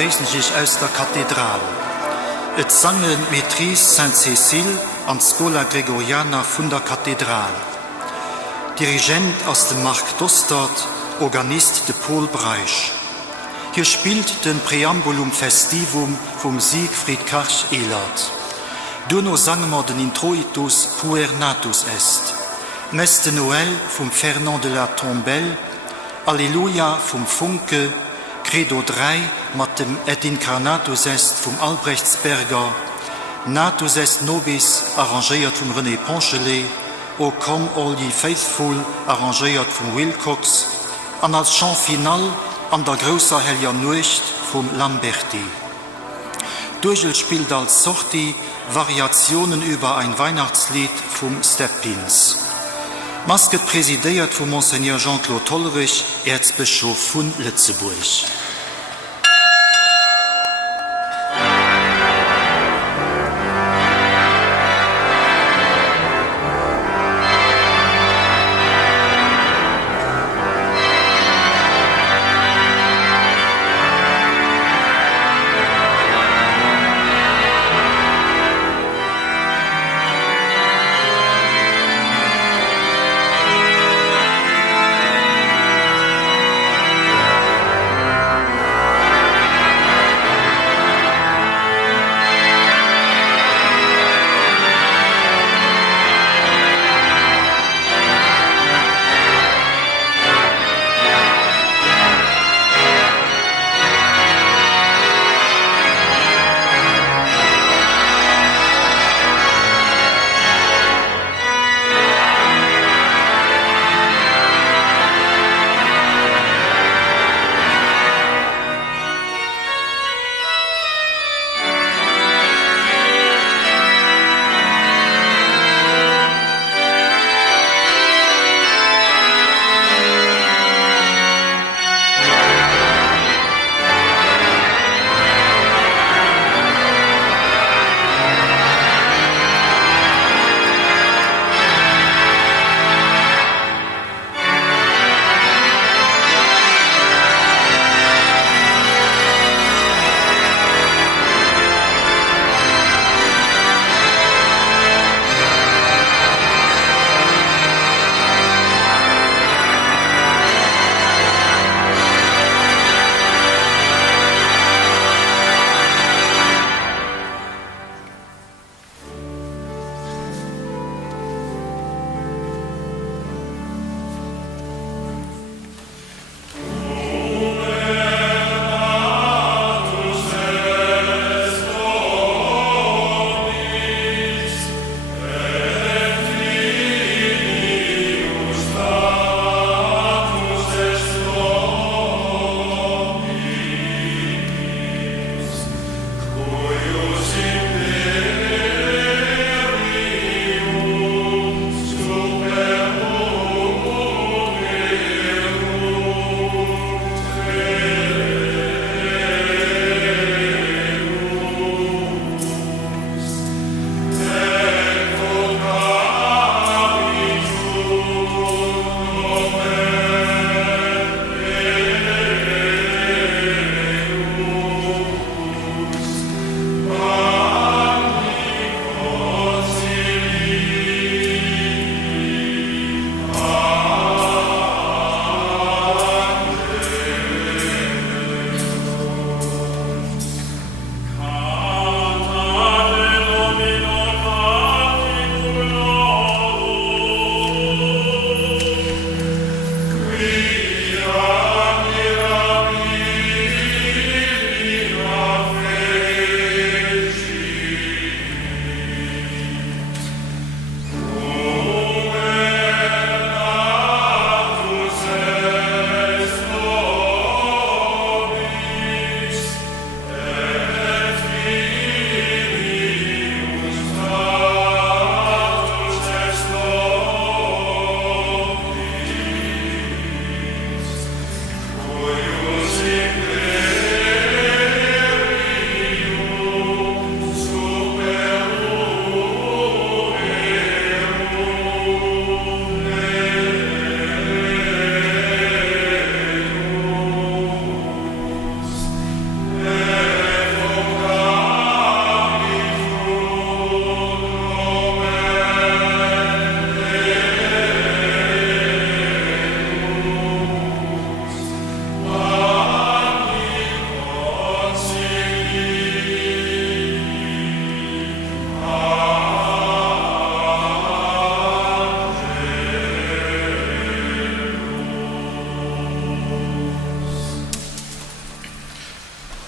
begrüßen sich aus der Kathedral. Et sangen Maîtrise Saint-Cécile an Schola Gregoriana vun der Kathedral. Dirigent aus dem Marc Dostert, Organist de Paul Breich. Hier spielt den Präambulum Festivum vom Siegfried Karch-Elert. Duno sangen wir den Introitus Puer Natus Est. Messe Noël vom Fernand de la Tombelle, Alleluia vom Funke, Credo 3 mit dem Et Incarnatus Est vom Albrechtsberger, Natus Est Nobis arrangiert vom René Ponchelet, O Come All Ye Faithful arrangiert vom Wilcox, und als Chant final an der großer Helliger Nucht vom Lamberti. Durchel spielt als Sorti Variationen über ein Weihnachtslied vom Steppins. Masket präsidiert von Monseigneur Jean-Claude Tollerich, Erzbischof von Lützeburg.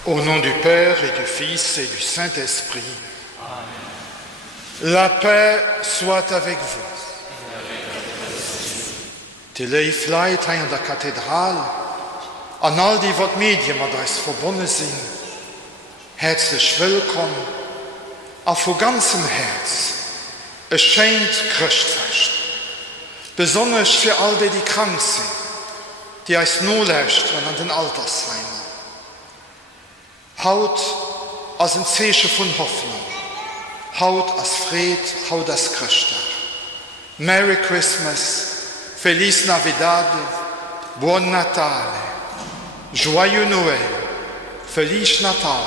Au nom du Père et du Fils et du Saint-Esprit. La paix soit avec vous. Die leef Leid hier in der Kathedrale, an all die wat Medienadress verbunden sind, herzlich willkommen, auch von ganzem Herz. Es scheint Christfest, besonders für all die, die krank sind, die als Notleistern an den Altersheimen. Haut als ein Zeichen von Hoffnung, Haut als Fried, Haut als Christen. Merry Christmas, Feliz Navidad, Buon Natale, Joyeux Noël, Feliz Natal,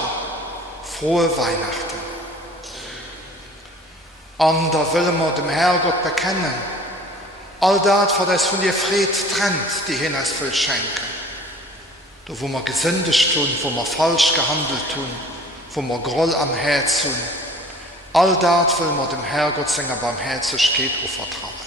frohe Weihnachten. Und da wollen wir dem Herrgott bekennen, all das, was von dir Fried trennt, die hin als will schenken. Da wo wir gesündigt tun, wo wir falsch gehandelt tun, wo wir Groll am Herz tun, all das will wir dem Herrgott seiner Barmherzigkeit vertrauen.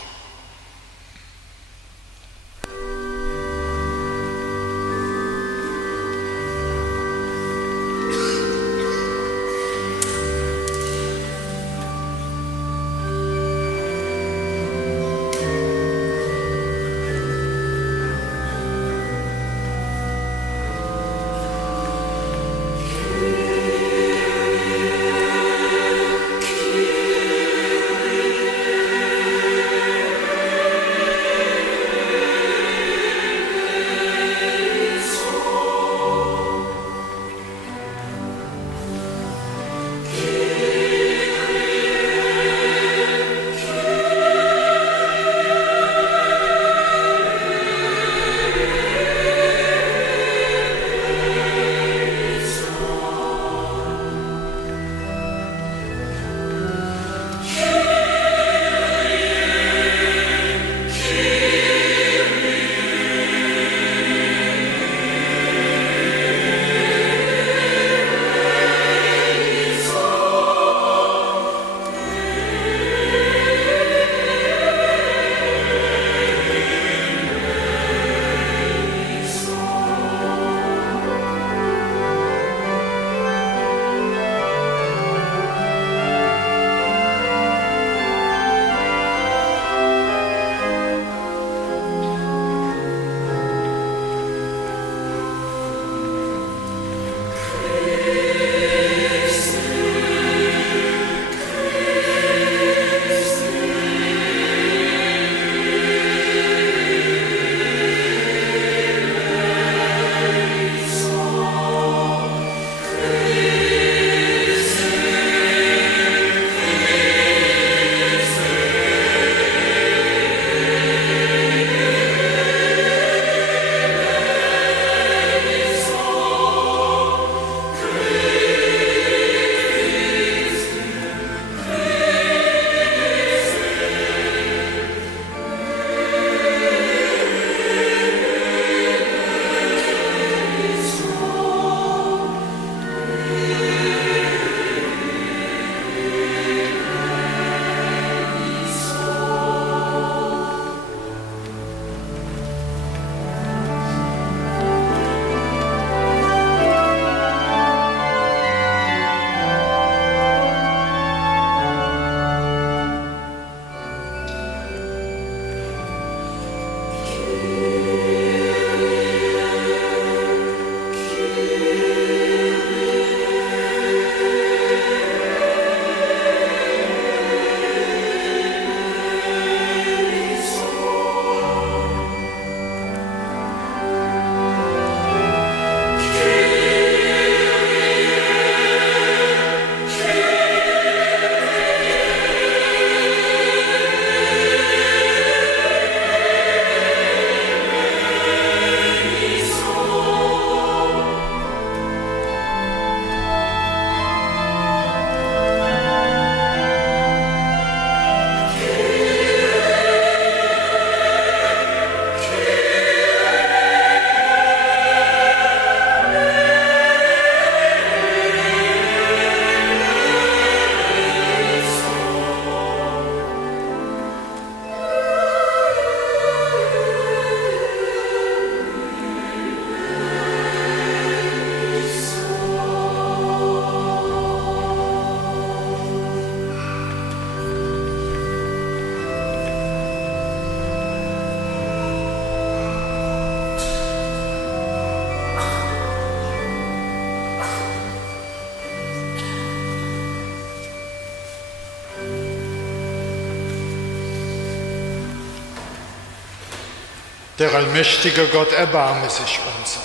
Der allmächtige Gott erbarme sich unser.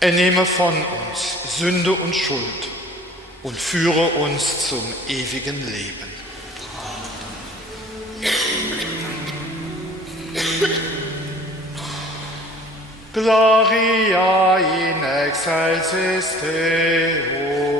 Er nehme von uns Sünde und Schuld und führe uns zum ewigen Leben. Gloria in excelsis Deo.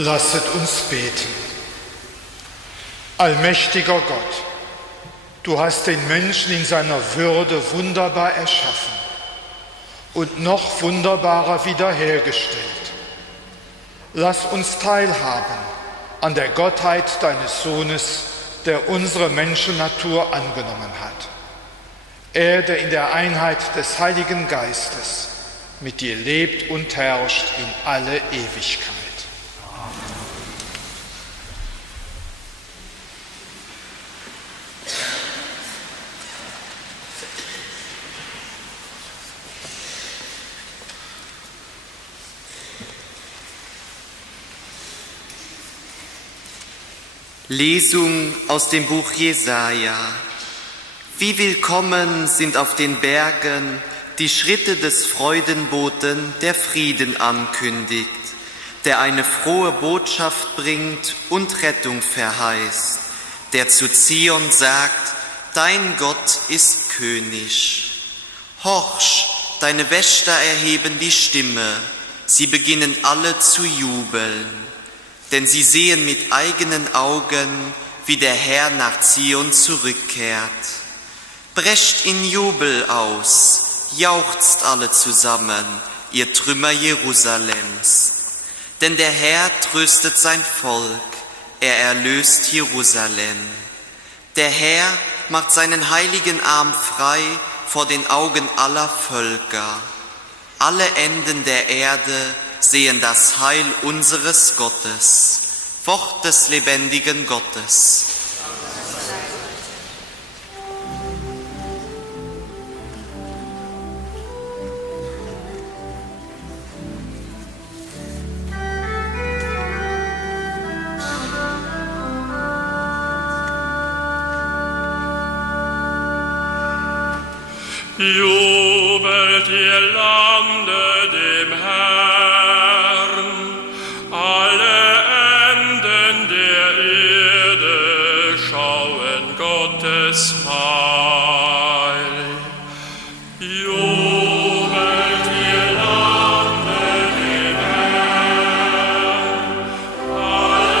Lasset uns beten. Allmächtiger Gott, du hast den Menschen in seiner Würde wunderbar erschaffen und noch wunderbarer wiederhergestellt. Lass uns teilhaben an der Gottheit deines Sohnes, der unsere Menschennatur angenommen hat. Er, der in der Einheit des Heiligen Geistes mit dir lebt und herrscht in alle Ewigkeit. Lesung aus dem Buch Jesaja. Wie willkommen sind auf den Bergen die Schritte des Freudenboten, der Frieden ankündigt, der eine frohe Botschaft bringt und Rettung verheißt, der zu Zion sagt: Dein Gott ist König. Horch, deine Wächter erheben die Stimme, sie beginnen alle zu jubeln. Denn sie sehen mit eigenen Augen, wie der Herr nach Zion zurückkehrt. Brecht in Jubel aus, jauchzt alle zusammen, ihr Trümmer Jerusalems. Denn der Herr tröstet sein Volk, er erlöst Jerusalem. Der Herr macht seinen heiligen Arm frei vor den Augen aller Völker. Alle Enden der Erde sehen das Heil unseres Gottes, Wort des lebendigen Gottes. Jubelt ihr Lande dem Herrn, alle Enden der Erde schauen Gottes Heil. Jubelt ihr Lande dem Herrn, alle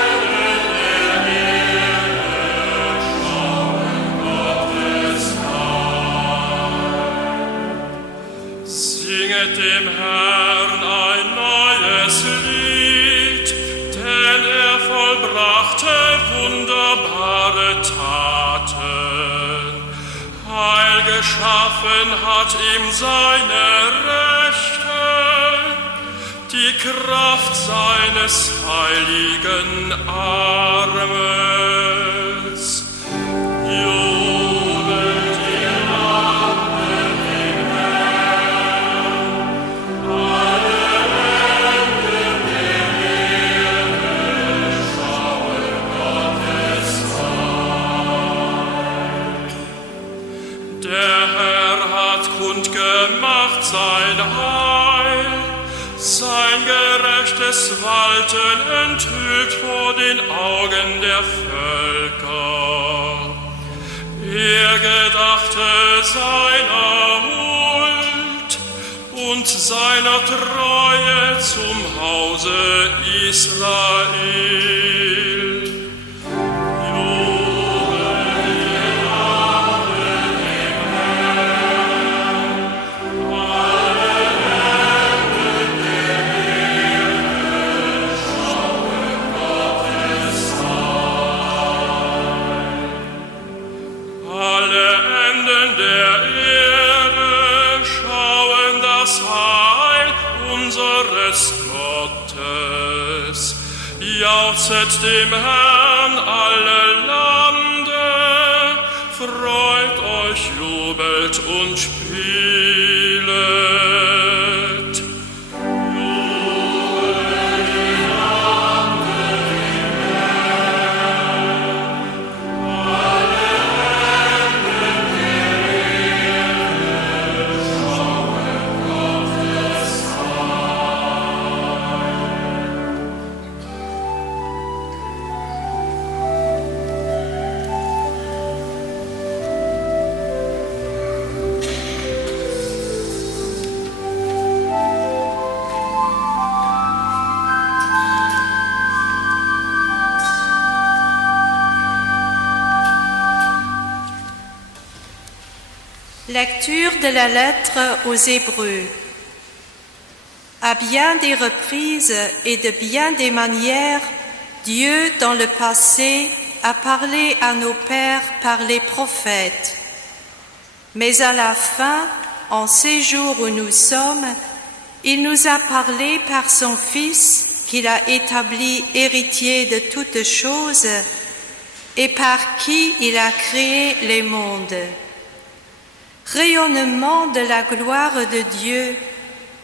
Enden der Erde schauen Gottes Heil. Singet dem Herrn ein neues Lied, denn er vollbrachte wunderbare Taten. Heil geschaffen hat ihm seine Rechte, die Kraft seines heiligen Armes. Jubelt ihr Lande dem Herrn, alle Enden der Erde schauen Gottes Heil. Der Herr hat kundgemacht sein Heil, sein gerechtes Walten enthüllt vor den Augen der Völker. Er gedachte seiner Huld und seiner Treue zum Hause Israel. Jubelt ihr Lande dem Herrn, alle Enden der Erde schauen Gottes Heil. Alle Enden der Erde schauen das Heil unseres Gottes. Jauchzet dem Herrn alle Lande, freut euch, jubelt und spielet. Jubelt ihr Lande dem Herrn, alle Enden der Erde schauen Gottes Heil. Lecture de la lettre aux Hébreux. À bien des reprises et de bien des manières, Dieu, dans le passé, a parlé à nos pères par les prophètes. Mais à la fin, en ces jours où nous sommes, il nous a parlé par son Fils, qu'il a établi héritier de toutes choses et par qui il a créé les mondes. Rayonnement de la gloire de Dieu,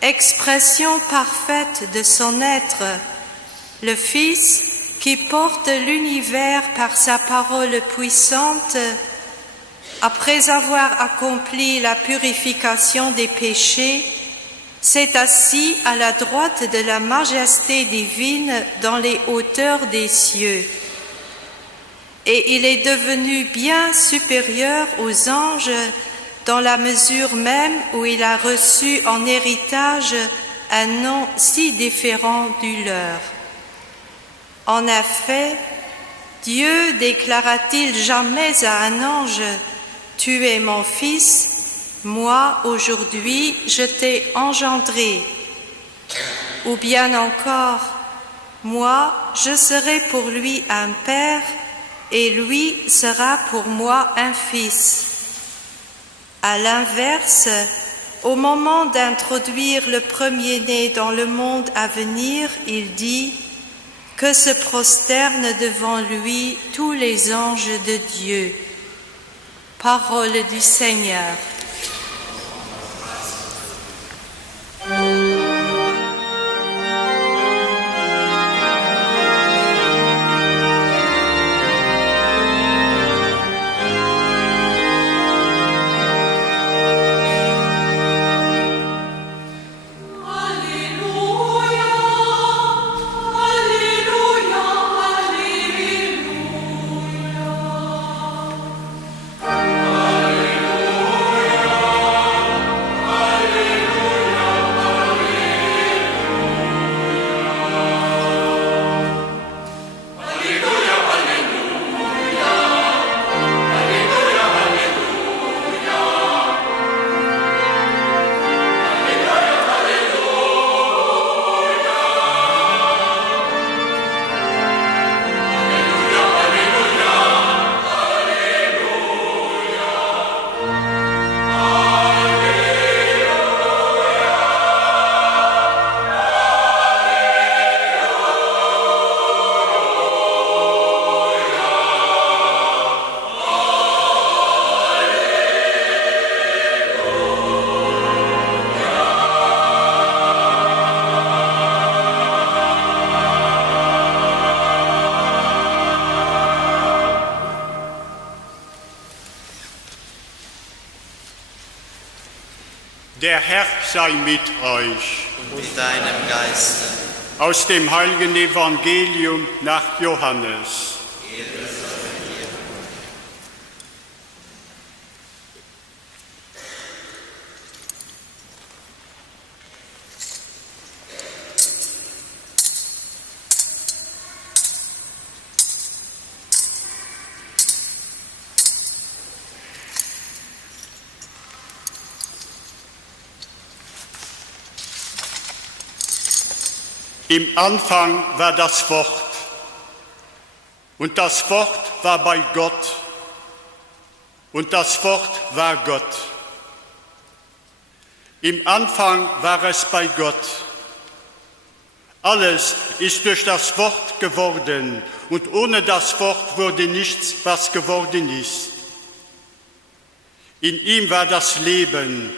expression parfaite de son être, le Fils qui porte l'univers par sa parole puissante, après avoir accompli la purification des péchés, s'est assis à la droite de la majesté divine dans les hauteurs des cieux. Et il est devenu bien supérieur aux anges dans la mesure même où il a reçu en héritage un nom si différent du leur. En effet, Dieu déclara-t-il jamais à un ange « Tu es mon fils, moi aujourd'hui je t'ai engendré » ou bien encore « Moi je serai pour lui un père et lui sera pour moi un fils ». À l'inverse, au moment d'introduire le premier-né dans le monde à venir, il dit que se prosternent devant lui tous les anges de Dieu. Parole du Seigneur. Der Herr sei mit euch. Und mit deinem Geiste. Aus dem heiligen Evangelium nach Johannes. Im Anfang war das Wort, und das Wort war bei Gott, und das Wort war Gott. Im Anfang war es bei Gott. Alles ist durch das Wort geworden, und ohne das Wort wurde nichts, was geworden ist. In ihm war das Leben,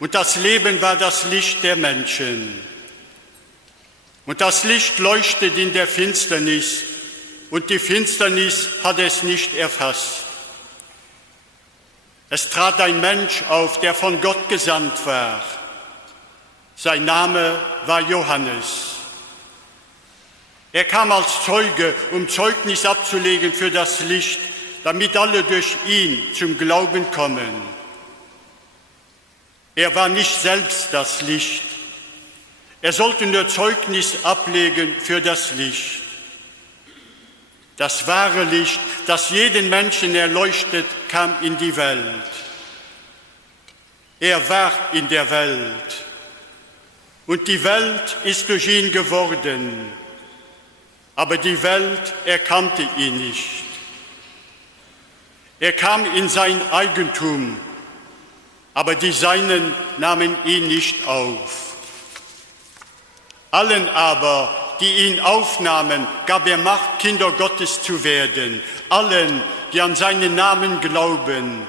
und das Leben war das Licht der Menschen. Und das Licht leuchtet in der Finsternis, und die Finsternis hat es nicht erfasst. Es trat ein Mensch auf, der von Gott gesandt war. Sein Name war Johannes. Er kam als Zeuge, um Zeugnis abzulegen für das Licht, damit alle durch ihn zum Glauben kommen. Er war nicht selbst das Licht. Er sollte nur Zeugnis ablegen für das Licht. Das wahre Licht, das jeden Menschen erleuchtet, kam in die Welt. Er war in der Welt und die Welt ist durch ihn geworden, aber die Welt erkannte ihn nicht. Er kam in sein Eigentum, aber die Seinen nahmen ihn nicht auf. Allen aber, die ihn aufnahmen, gab er Macht, Kinder Gottes zu werden. Allen, die an seinen Namen glauben,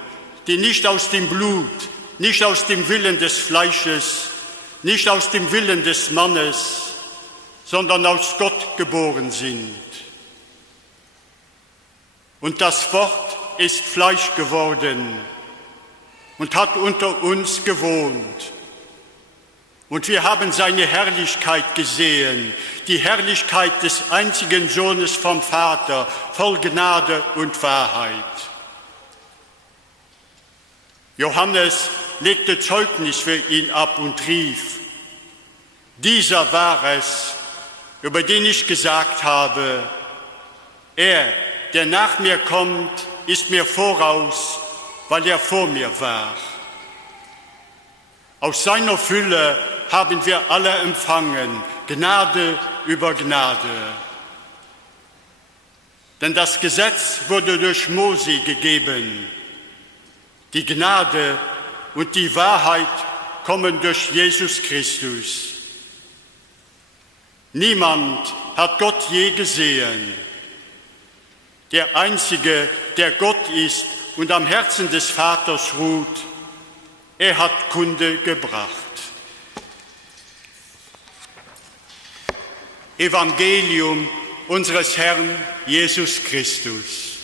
die nicht aus dem Blut, nicht aus dem Willen des Fleisches, nicht aus dem Willen des Mannes, sondern aus Gott geboren sind. Und das Wort ist Fleisch geworden und hat unter uns gewohnt. Und wir haben seine Herrlichkeit gesehen, die Herrlichkeit des einzigen Sohnes vom Vater, voll Gnade und Wahrheit. Johannes legte Zeugnis für ihn ab und rief: Dieser war es, über den ich gesagt habe, er, der nach mir kommt, ist mir voraus, weil er vor mir war. Aus seiner Fülle haben wir alle empfangen, Gnade über Gnade. Denn das Gesetz wurde durch Mose gegeben. Die Gnade und die Wahrheit kommen durch Jesus Christus. Niemand hat Gott je gesehen. Der Einzige, der Gott ist und am Herzen des Vaters ruht, er hat Kunde gebracht. Evangelium unseres Herrn Jesus Christus.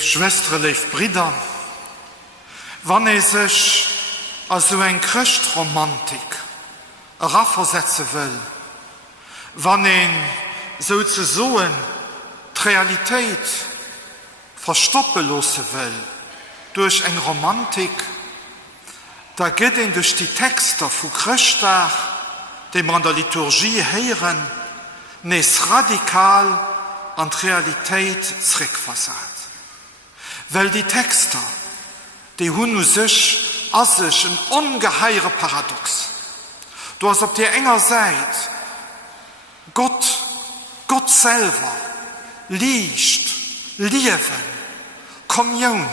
Schwestre, lief Brider, wann sich also ein Christromantik raffersetzen will, wann sozusagen die Realität verstoppen lassen will durch eine Romantik, da geht ihn durch die Texte von Christach, die wir an der Liturgie hören, nicht radikal an die Realität zurückversetzt. Weil die Texte, die haben sich als sich ein ungeheure Paradox. Du hast auf der enger Seite Gott selber, Licht, Leben, Kommunion,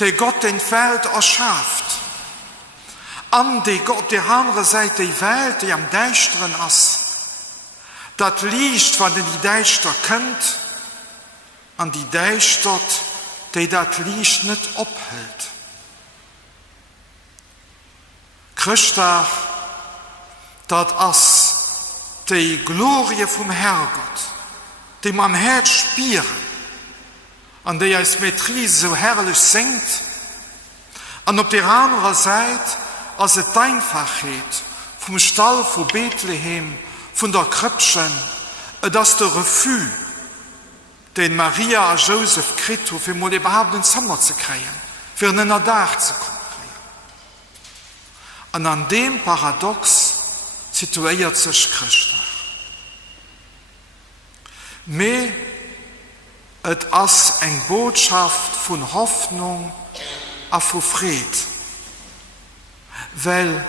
der Gott den Welt erschafft, an die Gott der andere Seite die Welt, die am Deisteren ist, das Licht, von dem die Deister kennt, an die Deistert, die das Licht nicht abhält. Christach, das ist die Glorie vom Herrgott, die man am Herz spüren, an der als Metrise so herrlich singt, und auf der anderen Seite als die Einfachheit vom Stall von Bethlehem, von der Krüppchen, das der Refuge, den Maria und Joseph kriegt, für mal überhaupt einen Sommer zu kriegen, für einen Tag zu kommen. Und an dem Paradox situiert sich Christus. Mehr es ist eine Botschaft von Hoffnung und von Frieden. weil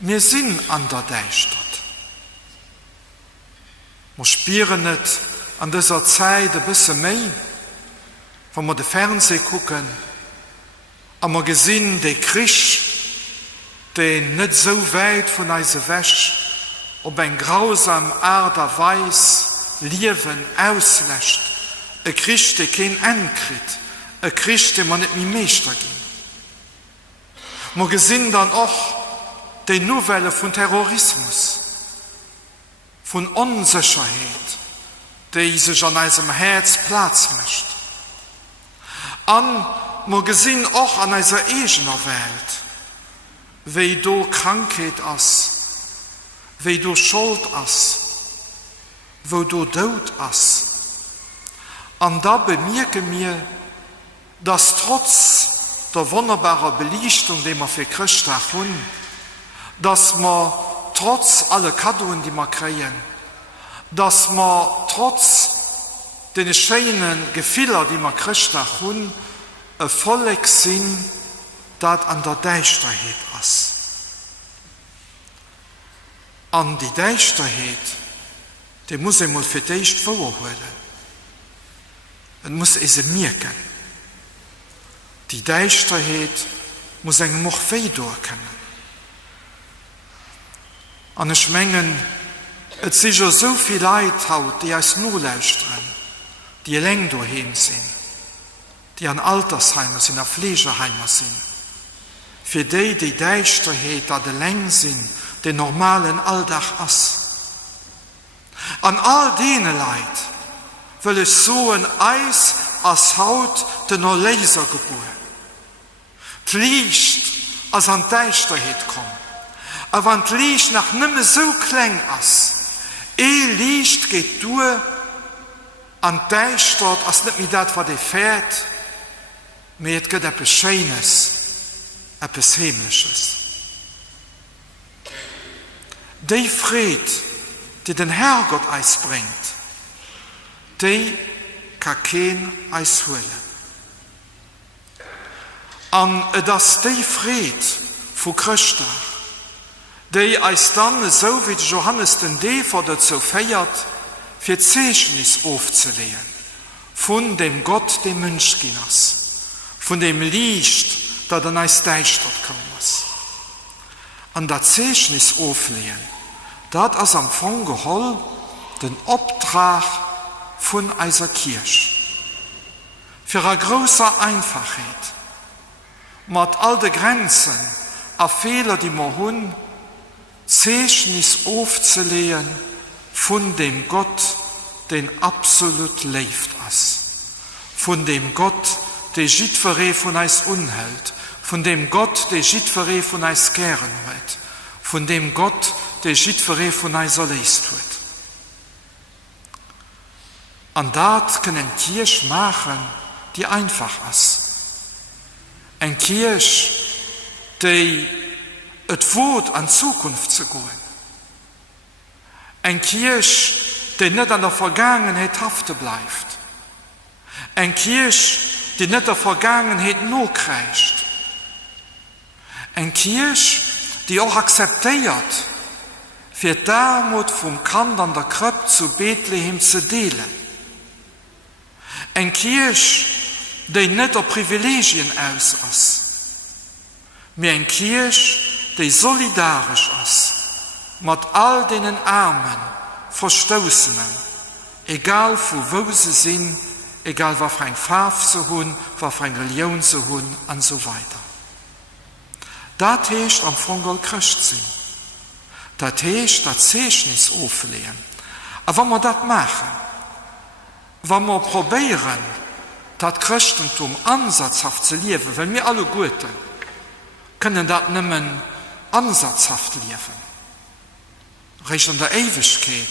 wir sind an der Deichstadt. Wir spüren nicht an dieser Zeit ein bisschen mehr, wenn wir den Fernsehen gucken, aber wir sehen den Krieg, der nicht so weit von uns weg, ob ein grausam Art und Weise Leben auslöscht. Ein Krieg, der kein Ende kriegt. Ein Krieg, den man nicht mehr Meister gibt. Wir sehen dann auch die Novelle von Terrorismus, von Unsicherheit, die sich an unserem Herz Platz macht. Und wir sehen auch an unserer eigenen Welt, wie du Krankheit ist, wie du Schuld ist, wo du Tod ist. Und da bemerken wir, dass trotz der wunderbaren Belichtung, die wir für Christen haben, dass wir trotz aller Kadoen, die wir kriegen, dass wir trotz den schönen Gefühlen, die wir Christen haben, ein Volk sind, das an der Deichterheit ist. An die Deichterheit, die muss ich mal für dich vorholen. Und muss ich sie merken. Die Deichterheit muss einem auch weh durchkommen. Und ich meine, es sind ja so viele Leute haut, die als nur lauschen, die länger daheim sind, die an Altersheimen sind, an Pflegeheimen sind. Für die Deichterheit an der Länge sind, den normalen Alltag ist. An all denen Leid will ich so ein Eis als Haut den Laser geboren. Die Licht als an Deichterheit kommt. Aber wenn die Licht noch nicht mehr so klein ist, Licht geht durch an Deichstadt als nicht mehr das, was fährt, mir es geht etwas Schönes, etwas Himmlisches. Die Fried, die den Herrgott Eis bringt, die kann kein Eis holen. Und dass die Fried von Christen, die Eis dann, so wie Johannes den Täufer dazu feiert, für Zeichnis aufzulegen, von dem Gott, dem Menschkiners, von dem Licht, das dann als Deichstadt kommen muss. An der Zeichnis auflegen, das ist am Anfang geholt, den Auftrag von unserer Kirche. Für eine große Einfachheit, mit all den Grenzen, und Fehler, die wir haben, Zeichnis aufzulegen von dem Gott, den absolut lebt ist. Von dem Gott, der jitwere von uns unhält. Von dem Gott, der jitwere von uns gern hat. Von dem Gott, der jitwere von uns erlöst wird. Und das kann eine Kirche machen, die einfach ist. Eine Kirche, die es Wort an Zukunft zu gehen. Eine Kirche, die nicht an der Vergangenheit haften bleibt. Eine Kirche, die nicht der Vergangenheit nur kreischt. Eine Kirche, die auch akzeptiert, für die Armut vom Kind an der Krippe zu Bethlehem zu teilen. Eine Kirche, die nicht auf Privilegien aus ist. Aber eine Kirche, die solidarisch ist mit all den Armen, Verstoßenen, egal von wo sie sind, egal was für ein Farbe sie haben, was für eine Religion sie haben und so weiter. Das heißt am Anfang Christ sein. Das heißt, das Zeichnis auflegen. Aber wenn wir das machen, wenn wir probieren, das Christentum ansatzhaft zu leben, wenn wir alle Guten, können das nicht mehr ansatzhaft leben. Recht an der Ewigkeit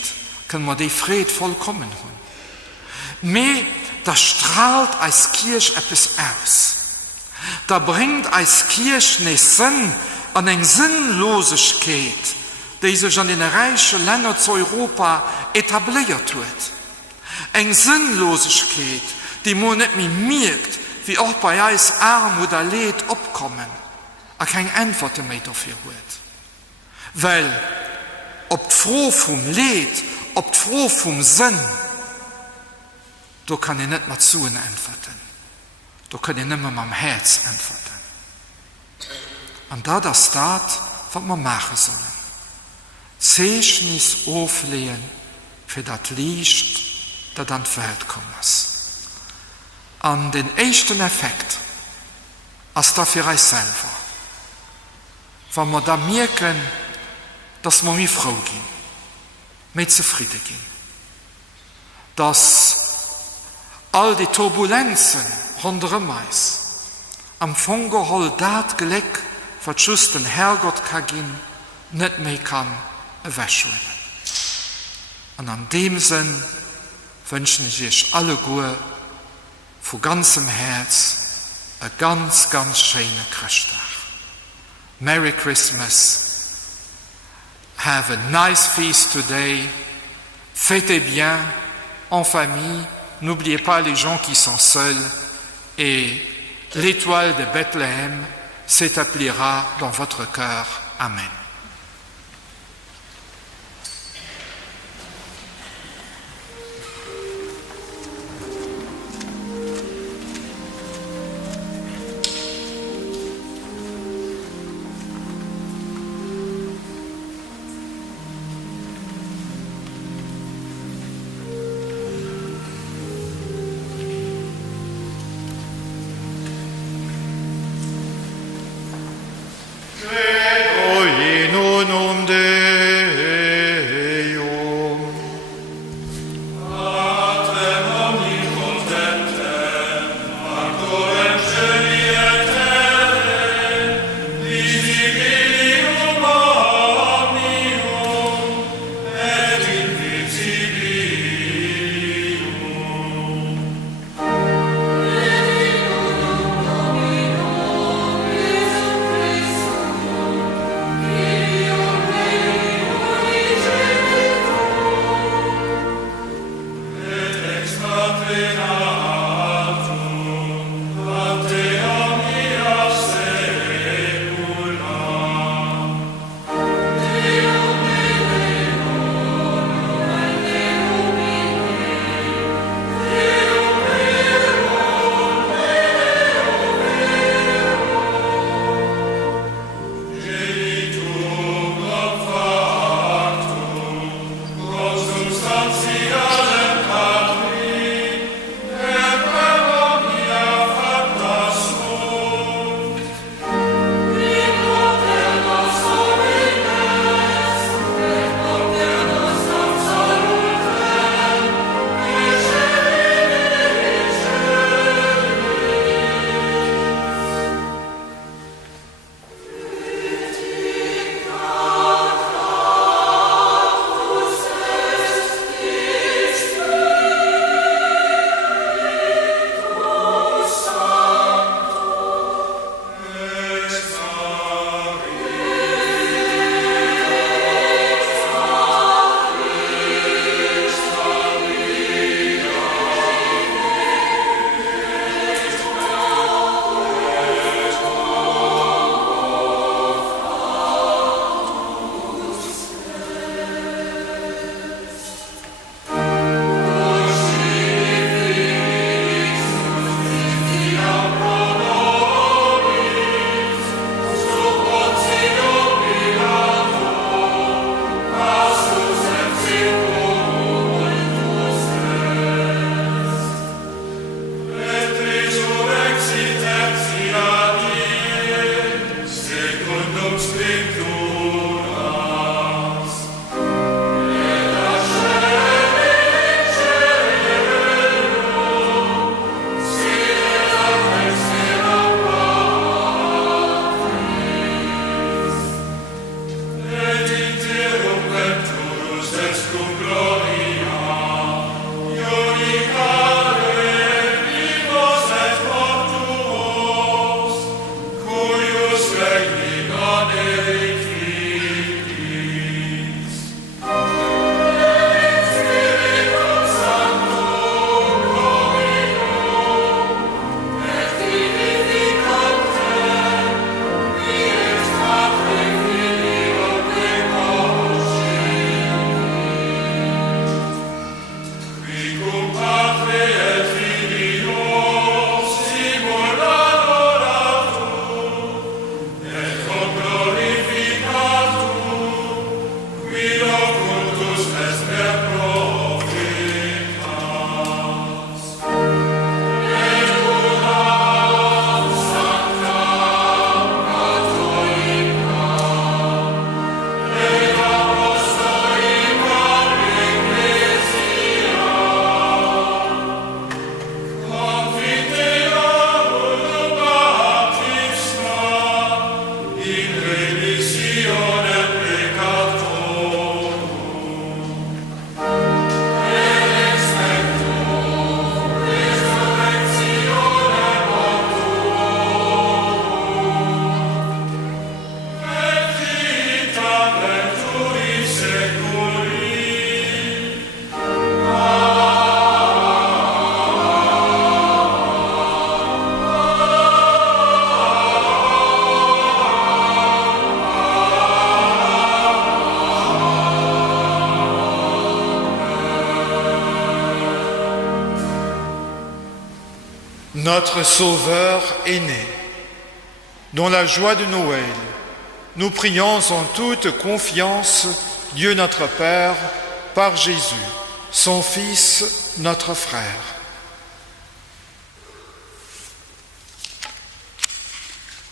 können wir die Fried vollkommen haben. Aber das strahlt als Kirche etwas aus. Da bringt als Kirche nicht Sinn an eine Sinnlosigkeit, die sich an den reichen Ländern zu Europa etabliert wird. Eine Sinnlosigkeit, die man nicht mehr merkt, wie auch bei uns Armut oder Leid abkommen. a kein Antwort mehr dafür hat. Weil, ob die Frau vom Leid, ob die Frau vom Sinn, da kann ich nicht mal zu antworten. Da kann ich nicht mehr mit dem Herz antworten. Und da das das, was wir machen sollen. Zeichnis auflegen für das Licht, das an die Welt kommt. An den ersten Effekt, als da für uns selber. Wenn wir da merken, dass wir mit froh gehen, mit zufrieden gehen. Dass all die Turbulenzen rundherum uns am Fungehol dat Glück, was just den Herrgott kann gehen, nicht mehr kann wegschwimmen. Und an dem Sinn wünsche ich euch alle gut, von ganzem Herz, ein ganz, ganz schöner Christtag. Merry Christmas. Have a nice feast today. Fêtez bien, en famille. N'oubliez pas les gens qui sont seuls. Et l'étoile de Bethléem s'établira dans votre cœur. Amen. Notre Sauveur est né. Dans la joie de Noël, nous prions en toute confiance Dieu notre Père par Jésus, son Fils, notre frère.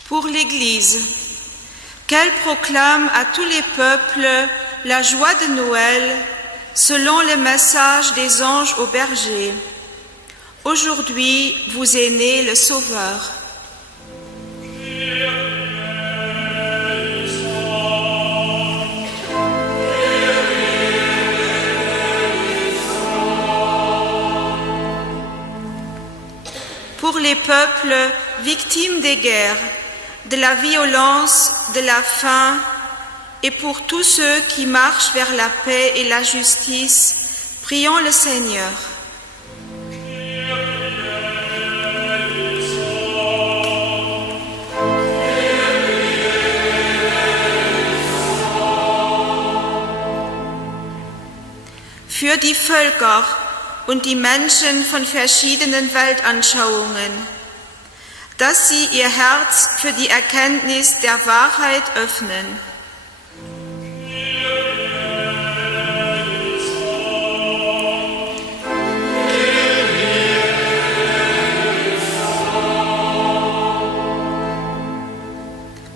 Pour l'Église, qu'elle proclame à tous les peuples la joie de Noël selon le message des anges aux bergers. Aujourd'hui, vous est né le Sauveur. Pour les peuples victimes des guerres, de la violence, de la faim, et pour tous ceux qui marchent vers la paix et la justice, prions le Seigneur. Für die Völker und die Menschen von verschiedenen Weltanschauungen, dass sie ihr Herz für die Erkenntnis der Wahrheit öffnen.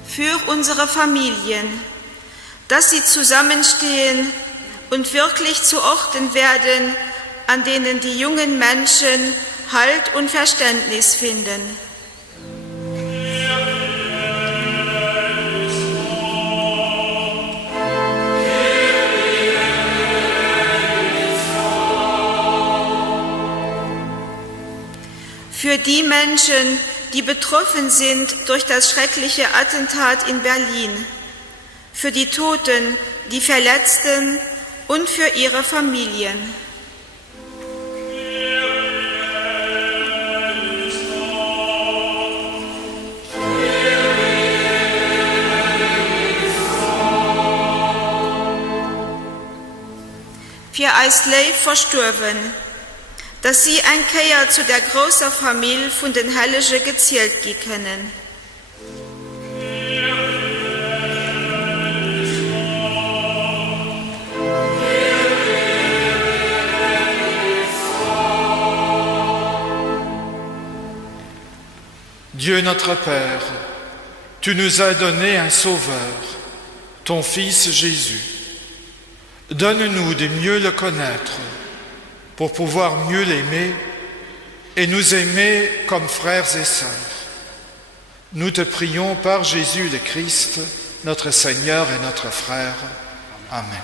Für unsere Familien, dass sie zusammenstehen und wirklich zu Orten werden, an denen die jungen Menschen Halt und Verständnis finden. Für die Menschen, die betroffen sind durch das schreckliche Attentat in Berlin, für die Toten, die Verletzten und für ihre Familien. Für Eisley verstorben, dass sie ein Kehr zu der großen Familie von den Heiligen gezählt können. Dieu notre Père, tu nous as donné un Sauveur, ton Fils Jésus. Donne-nous de mieux le connaître pour pouvoir mieux l'aimer et nous aimer comme frères et sœurs. Nous te prions par Jésus le Christ, notre Seigneur et notre frère. Amen.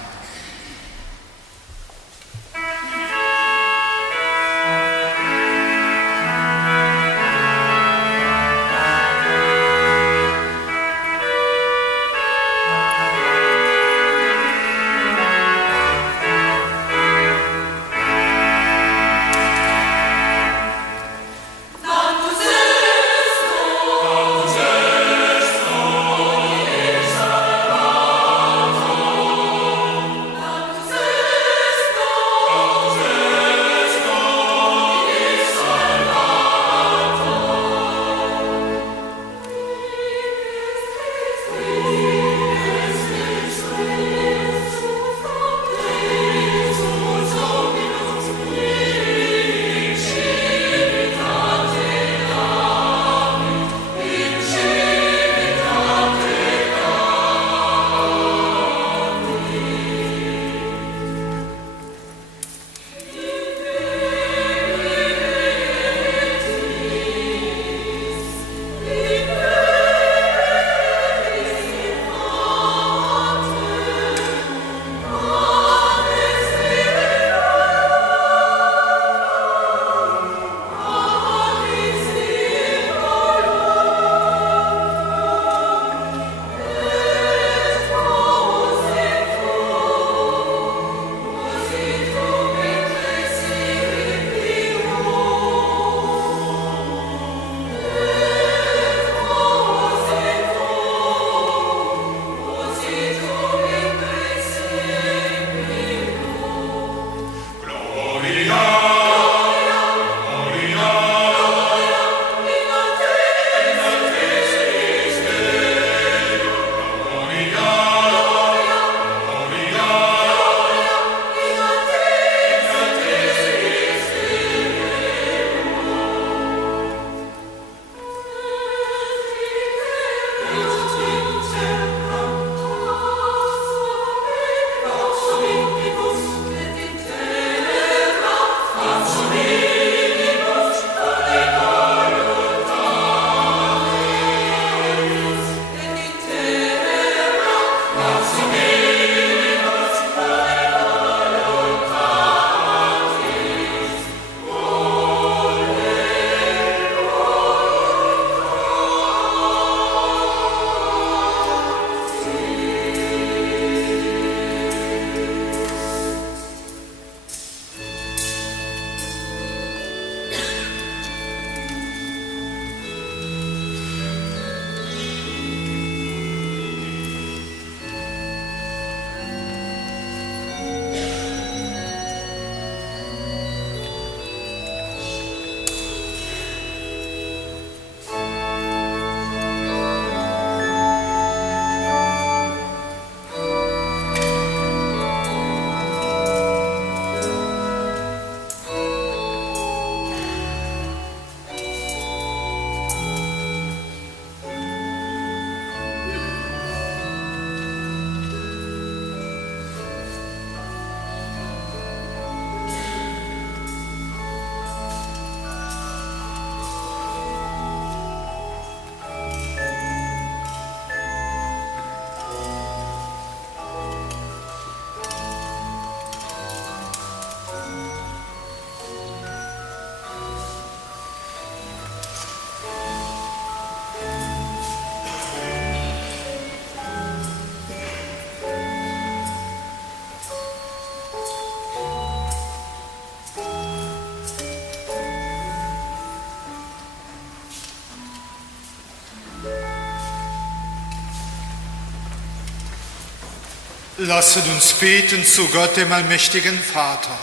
Lasset uns beten zu Gott, dem allmächtigen Vater,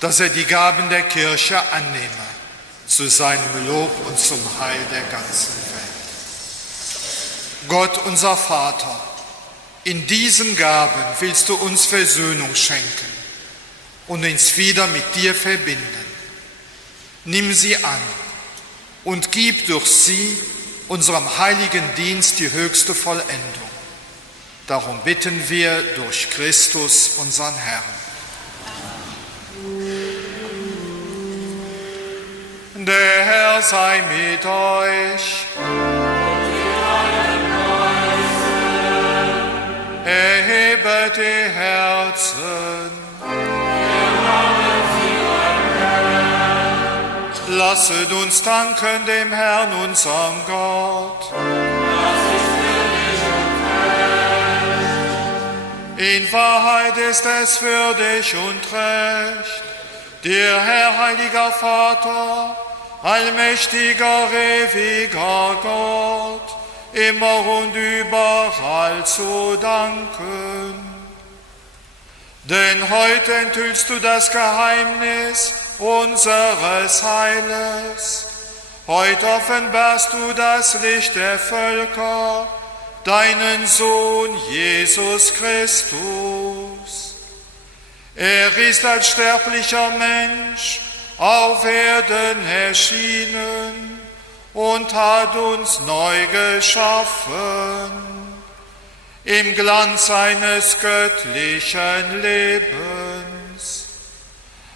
dass er die Gaben der Kirche annehme, zu seinem Lob und zum Heil der ganzen Welt. Gott, unser Vater, in diesen Gaben willst du uns Versöhnung schenken und uns wieder mit dir verbinden. Nimm sie an und gib durch sie unserem heiligen Dienst die höchste Vollendung. Darum bitten wir durch Christus, unseren Herrn. Der Herr sei mit euch. Erhebet die Herzen. Lasset uns danken dem Herrn, unserem Gott. In Wahrheit ist es würdig und recht, dir, Herr, heiliger Vater, allmächtiger, ewiger Gott, immer und überall zu danken. Denn heute enthüllst du das Geheimnis unseres Heiles. Heute offenbarst du das Licht der Völker, deinen Sohn Jesus Christus. Er ist als sterblicher Mensch auf Erden erschienen und hat uns neu geschaffen im Glanz eines göttlichen Lebens.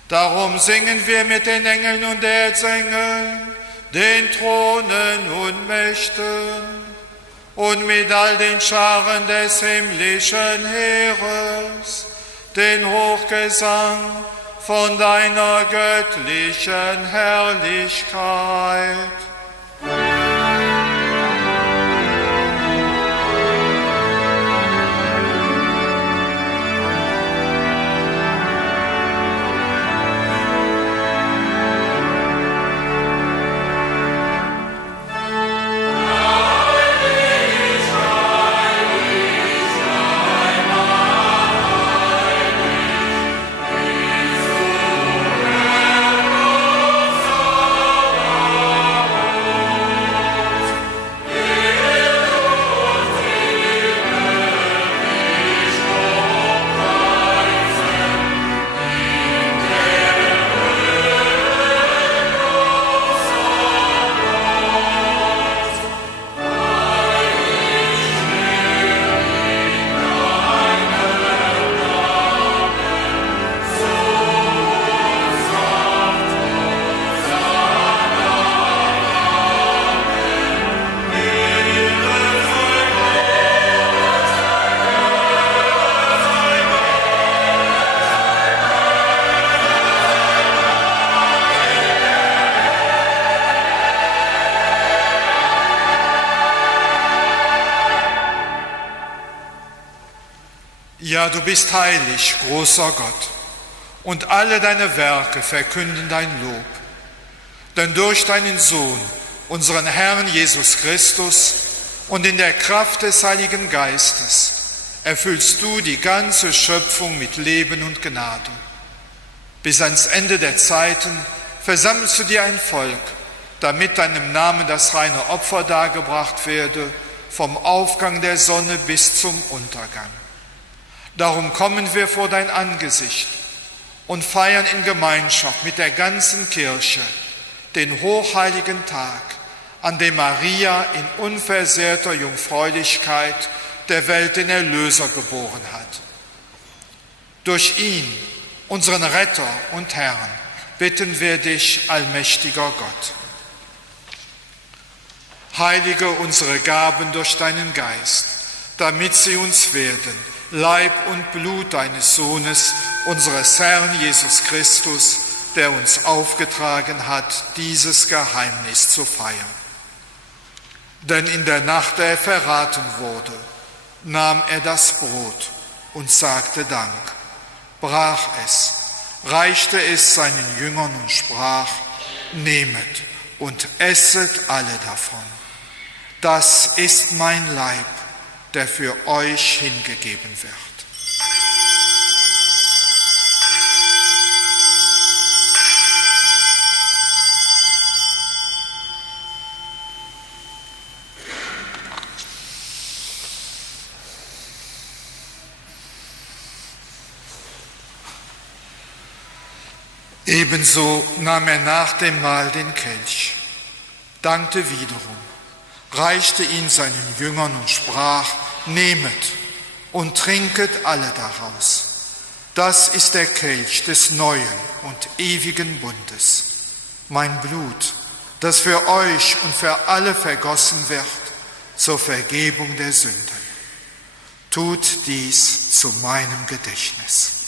Darum singen wir mit den Engeln und Erzengeln, den Thronen und Mächten und mit all den Scharen des himmlischen Heeres den Hochgesang von deiner göttlichen Herrlichkeit. Ja, du bist heilig, großer Gott, und alle deine Werke verkünden dein Lob. Denn durch deinen Sohn, unseren Herrn Jesus Christus, und in der Kraft des Heiligen Geistes erfüllst du die ganze Schöpfung mit Leben und Gnade. Bis ans Ende der Zeiten versammelst du dir ein Volk, damit deinem Namen das reine Opfer dargebracht werde, vom Aufgang der Sonne bis zum Untergang. Darum kommen wir vor dein Angesicht und feiern in Gemeinschaft mit der ganzen Kirche den hochheiligen Tag, an dem Maria in unversehrter Jungfräulichkeit der Welt den Erlöser geboren hat. Durch ihn, unseren Retter und Herrn, bitten wir dich, allmächtiger Gott. Heilige unsere Gaben durch deinen Geist, damit sie uns werden, Leib und Blut deines Sohnes, unseres Herrn Jesus Christus, der uns aufgetragen hat, dieses Geheimnis zu feiern. Denn in der Nacht, da er verraten wurde, nahm er das Brot und sagte Dank, brach es, reichte es seinen Jüngern und sprach, nehmet und esset alle davon. Das ist mein Leib, der für euch hingegeben wird. Ebenso nahm er nach dem Mahl den Kelch, dankte wiederum, reichte ihn seinen Jüngern und sprach, nehmet und trinket alle daraus. Das ist der Kelch des neuen und ewigen Bundes, mein Blut, das für euch und für alle vergossen wird zur Vergebung der Sünden. Tut dies zu meinem Gedächtnis.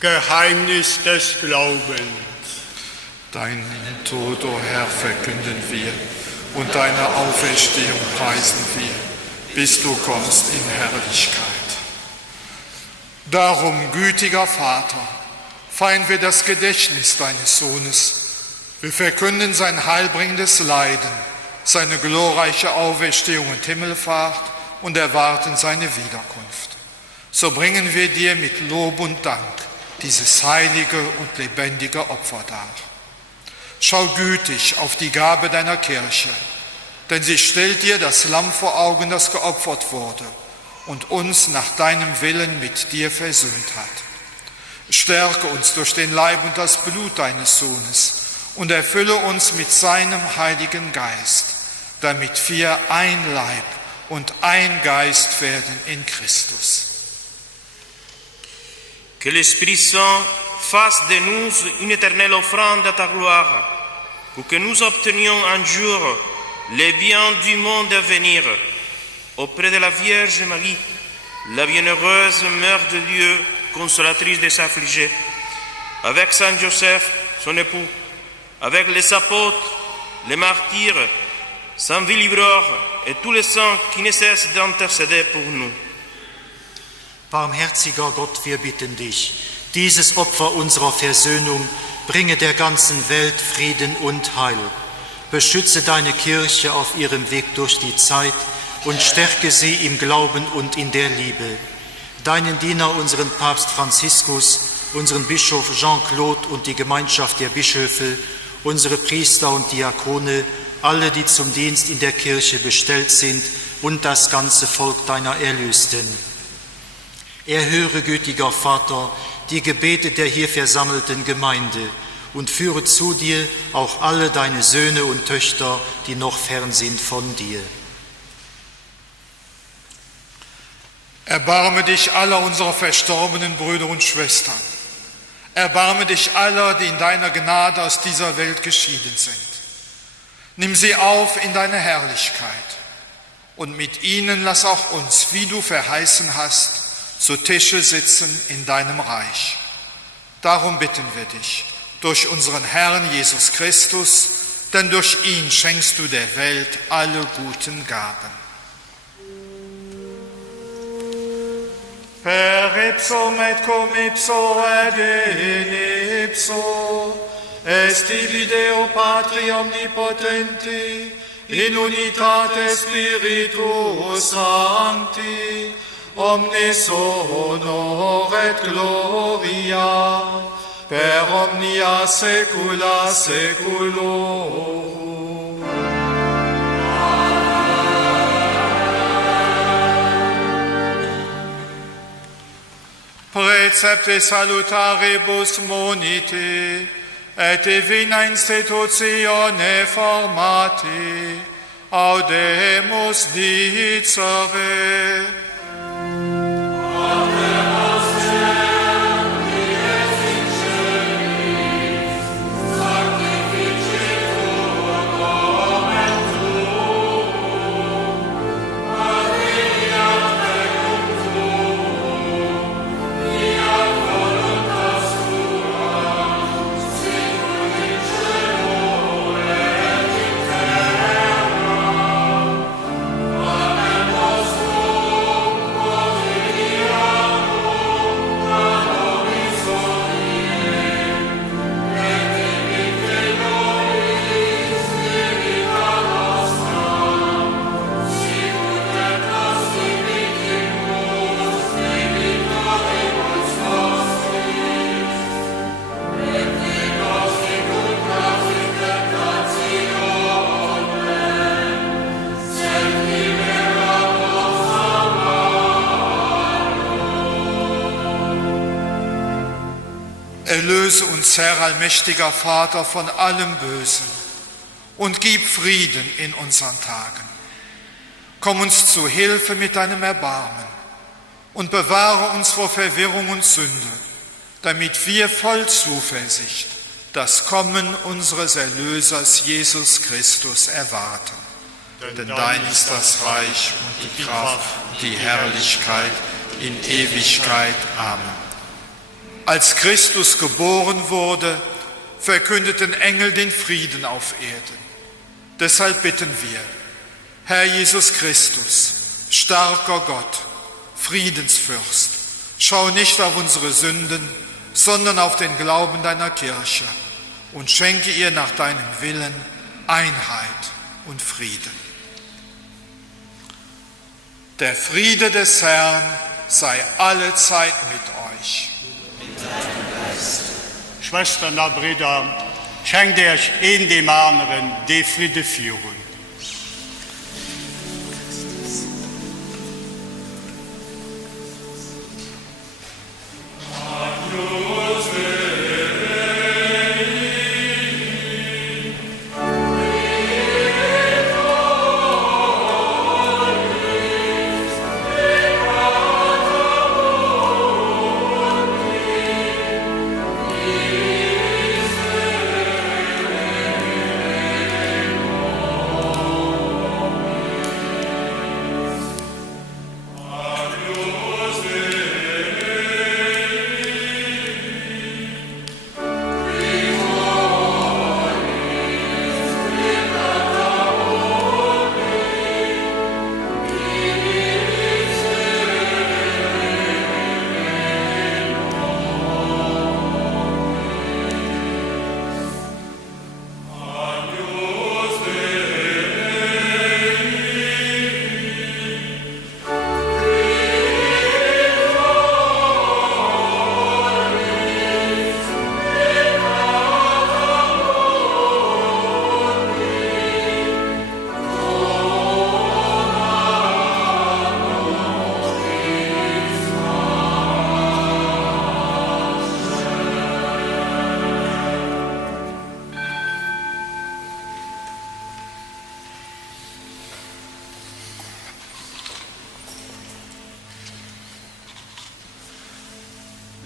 Geheimnis des Glaubens. Deinen Tod, o Herr, verkünden wir und deine Auferstehung preisen wir, bis du kommst in Herrlichkeit. Darum, gütiger Vater, feiern wir das Gedächtnis deines Sohnes. Wir verkünden sein heilbringendes Leiden, seine glorreiche Auferstehung und Himmelfahrt und erwarten seine Wiederkunft. So bringen wir dir mit Lob und Dank dieses heilige und lebendige Opfer dar. Schau gütig auf die Gabe deiner Kirche, denn sie stellt dir das Lamm vor Augen, das geopfert wurde und uns nach deinem Willen mit dir versöhnt hat. Stärke uns durch den Leib und das Blut deines Sohnes und erfülle uns mit seinem Heiligen Geist, damit wir ein Leib und ein Geist werden in Christus. Que l'Esprit Saint fasse de nous une éternelle offrande à ta gloire, pour que nous obtenions un jour les biens du monde à venir, auprès de la Vierge Marie, la bienheureuse Mère de Dieu, consolatrice des affligés, avec Saint Joseph, son époux, avec les apôtres, les martyrs, Saint Willibrord et tous les saints qui ne cessent d'intercéder pour nous. Barmherziger Gott, wir bitten dich, dieses Opfer unserer Versöhnung bringe der ganzen Welt Frieden und Heil. Beschütze deine Kirche auf ihrem Weg durch die Zeit und stärke sie im Glauben und in der Liebe. Deinen Diener, unseren Papst Franziskus, unseren Bischof Jean-Claude und die Gemeinschaft der Bischöfe, unsere Priester und Diakone, alle, die zum Dienst in der Kirche bestellt sind und das ganze Volk deiner Erlösten. Erhöre, gütiger Vater, die Gebete der hier versammelten Gemeinde und führe zu dir auch alle deine Söhne und Töchter, die noch fern sind von dir. Erbarme dich aller unserer verstorbenen Brüder und Schwestern. Erbarme dich aller, die in deiner Gnade aus dieser Welt geschieden sind. Nimm sie auf in deine Herrlichkeit und mit ihnen lass auch uns, wie du verheißen hast, zu Tische sitzen in deinem Reich. Darum bitten wir dich, durch unseren Herrn Jesus Christus, denn durch ihn schenkst du der Welt alle guten Gaben. Per ipsum et cum ipso et in ipso, est ibi Deo Patri omnipotenti, in unitate Spiritus Sancti, omnis honor et gloria, per omnia saecula saeculorum. Precepte salutaribus monite, et divina institutione formati, audemus dicere. Erlöse uns, Herr, allmächtiger Vater, von allem Bösen und gib Frieden in unseren Tagen. Komm uns zu Hilfe mit deinem Erbarmen und bewahre uns vor Verwirrung und Sünde, damit wir voll Zuversicht das Kommen unseres Erlösers Jesus Christus erwarten. Denn dein ist das Reich und die Kraft und die Herrlichkeit in Ewigkeit. Amen. Als Christus geboren wurde, verkündeten Engel den Frieden auf Erden. Deshalb bitten wir, Herr Jesus Christus, starker Gott, Friedensfürst, schau nicht auf unsere Sünden, sondern auf den Glauben deiner Kirche und schenke ihr nach deinem Willen Einheit und Frieden. Der Friede des Herrn sei allezeit mit euch. Schwestern und Brüder, schenkt euch in dem anderen die Friede führen.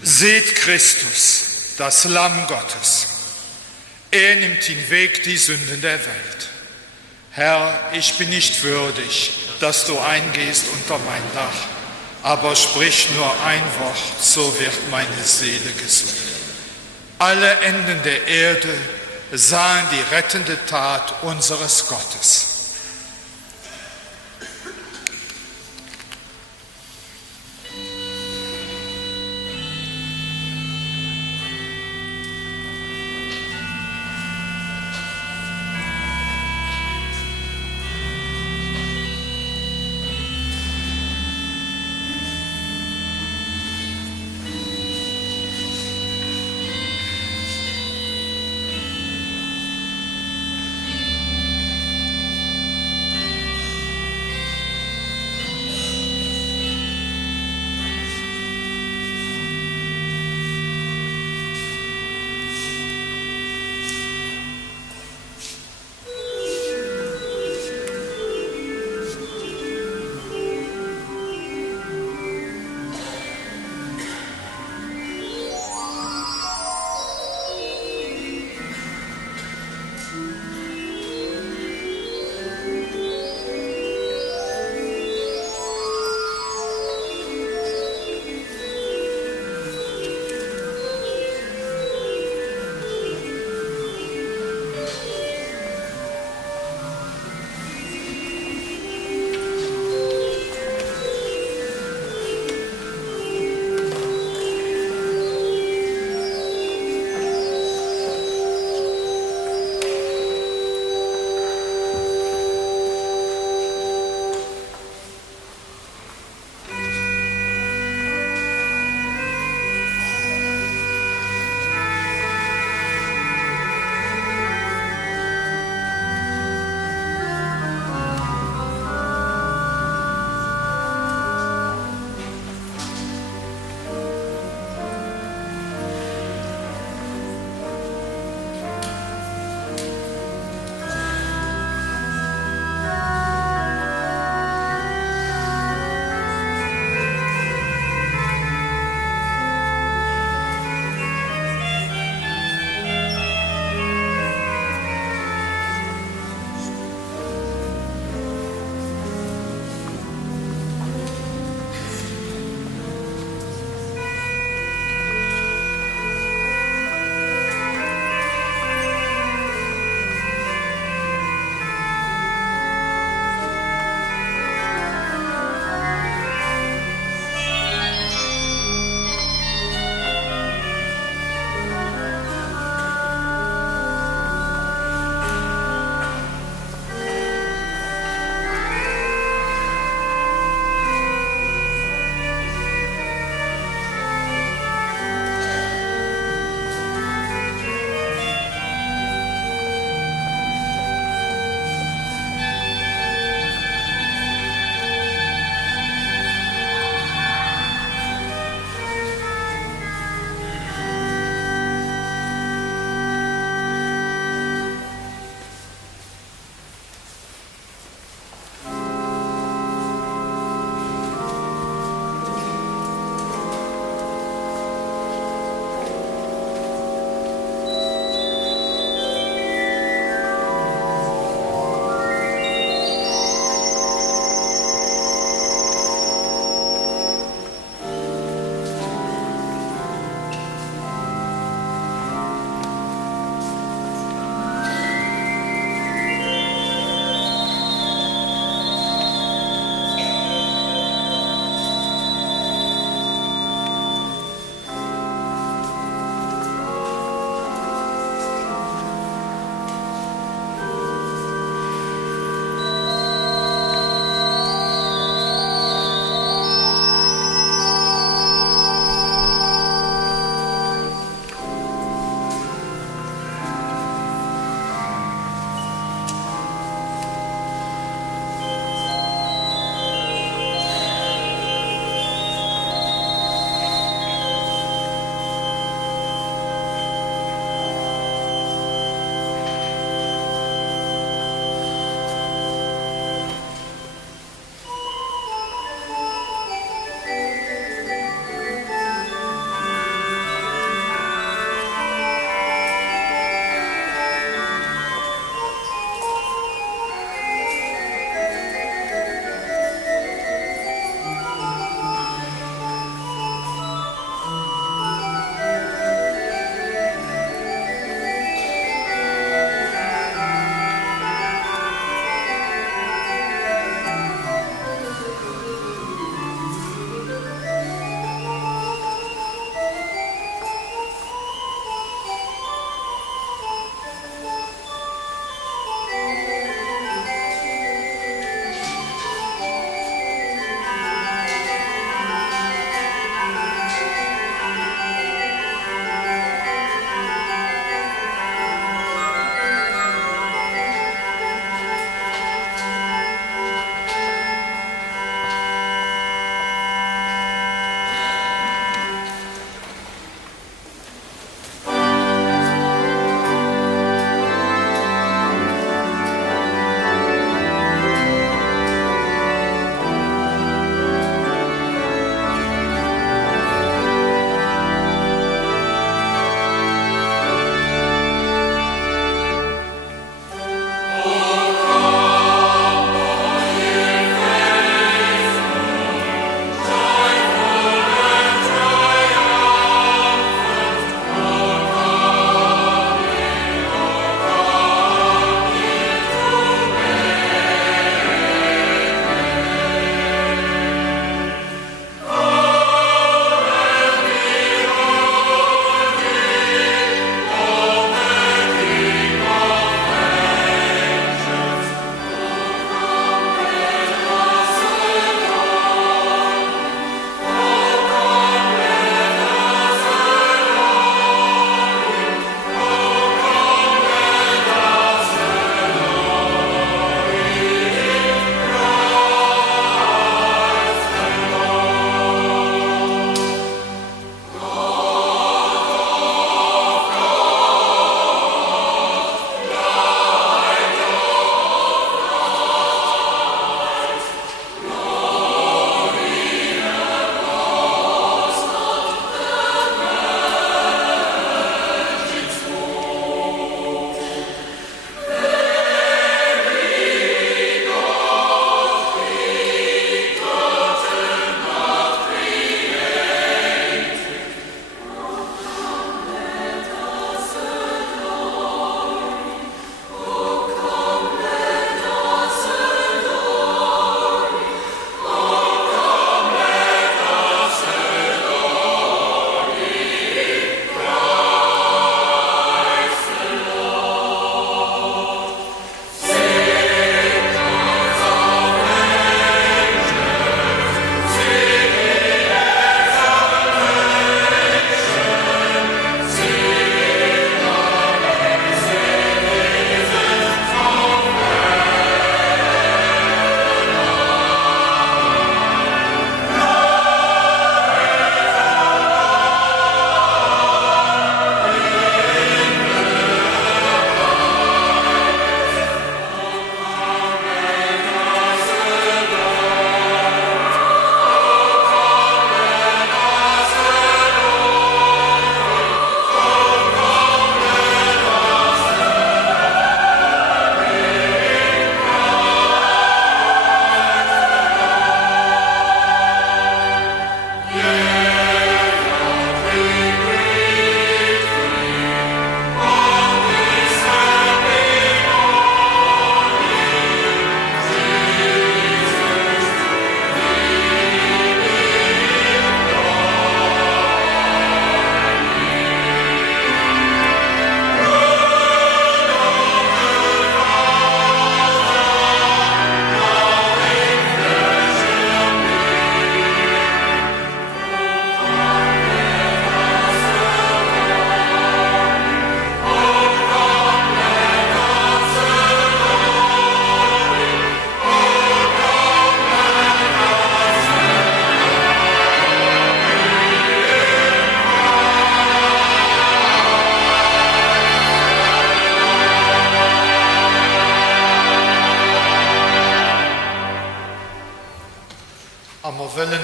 Seht Christus, das Lamm Gottes. Er nimmt hinweg die Sünden der Welt. Herr, ich bin nicht würdig, dass du eingehst unter mein Dach. Aber sprich nur ein Wort, so wird meine Seele gesund. Alle Enden der Erde sahen die rettende Tat unseres Gottes.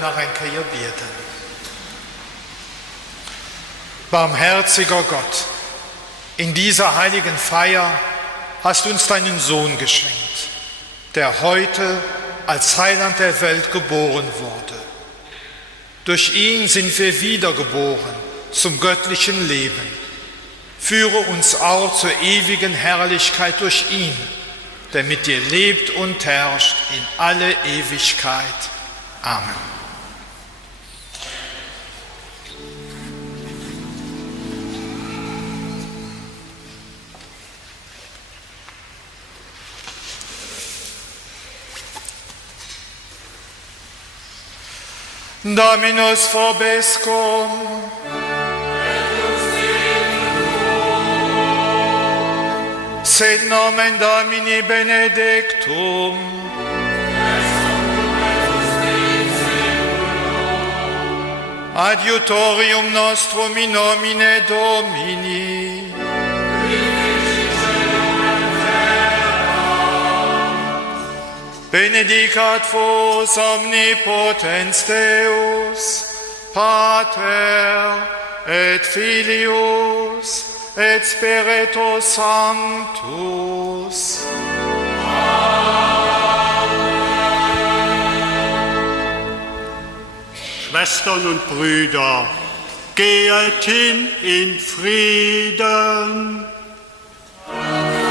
nach ein Keier beten. Barmherziger Gott, in dieser heiligen Feier hast du uns deinen Sohn geschenkt, der heute als Heiland der Welt geboren wurde. Durch ihn sind wir wiedergeboren zum göttlichen Leben. Führe uns auch zur ewigen Herrlichkeit durch ihn, der mit dir lebt und herrscht in alle Ewigkeit. Amen. Dominus vobiscum. Sit nomen Domini benedictum. Adiutorium nostrum in nomine Domini. Benedicat vos omnipotens Deus, Pater et Filius et Spiritus Sanctus. Schwestern und Brüder, geht hin in Frieden. Amen.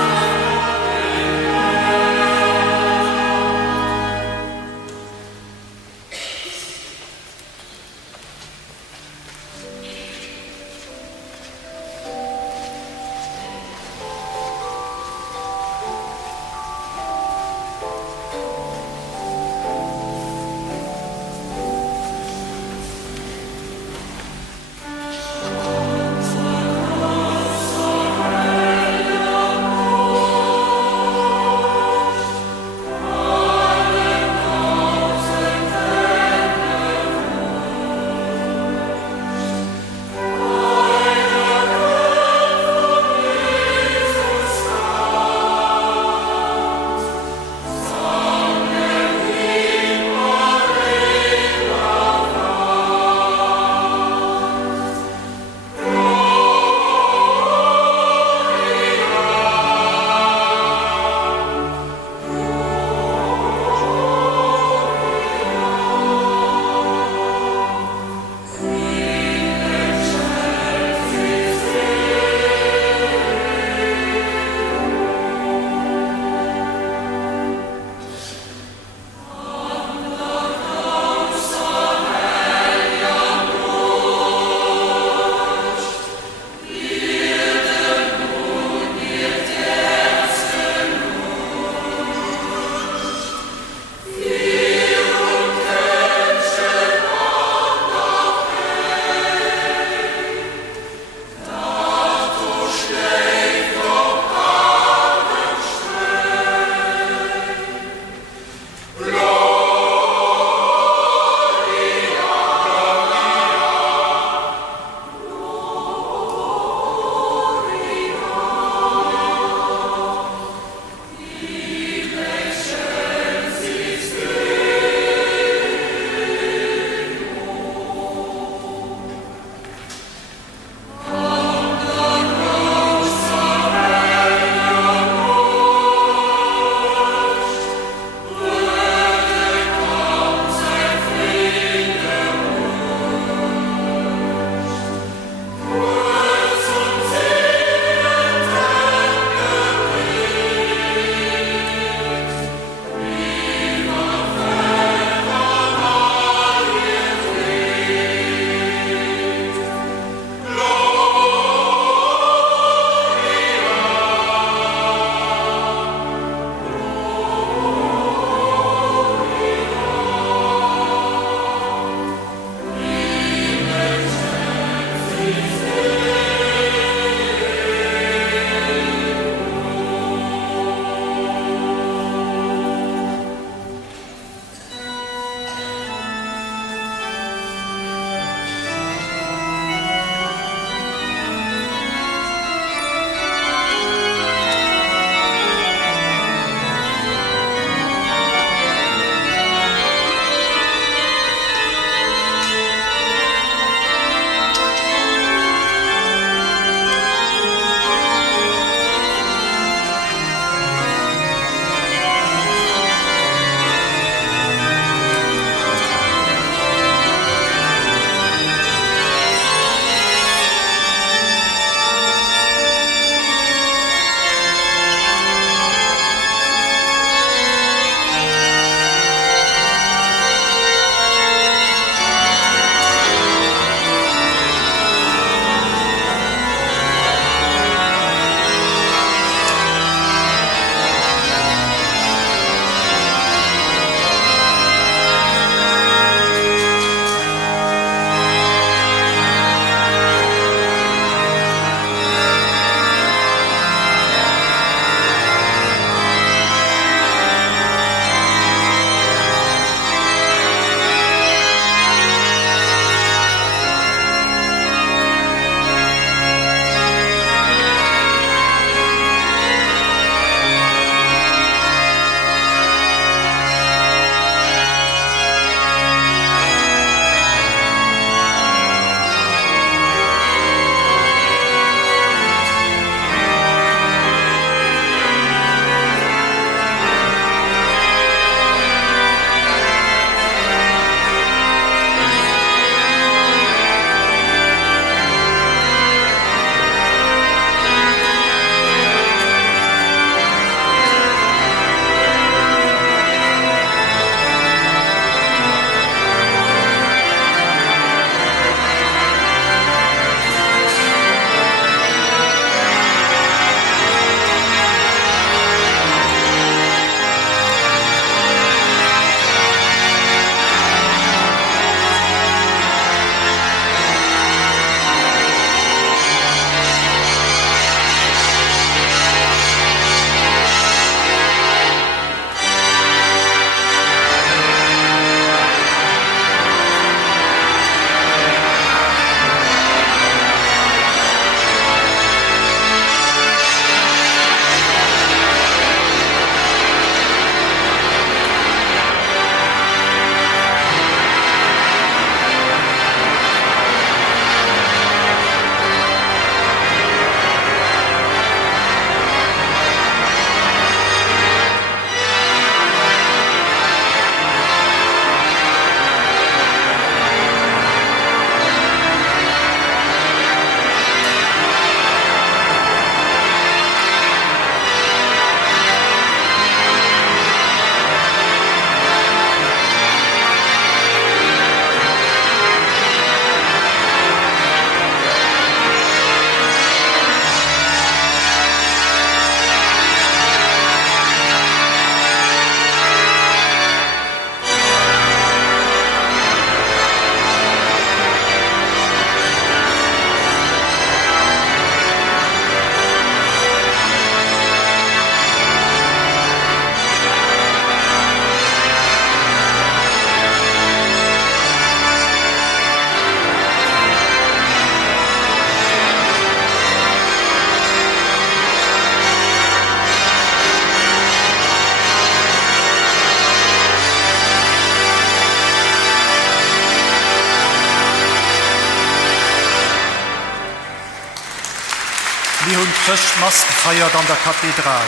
Kirche Mass gefeiert an der Kathedral.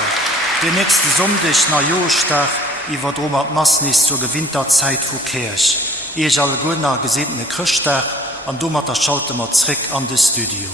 Den nächste Sonntag nach Jostag iwwer Drommer Massnis zur Gewinterzeit vu Kirch. Ich all Gunnar gesehene Christtag an dummer der Schalte mat Zrick an de Studio.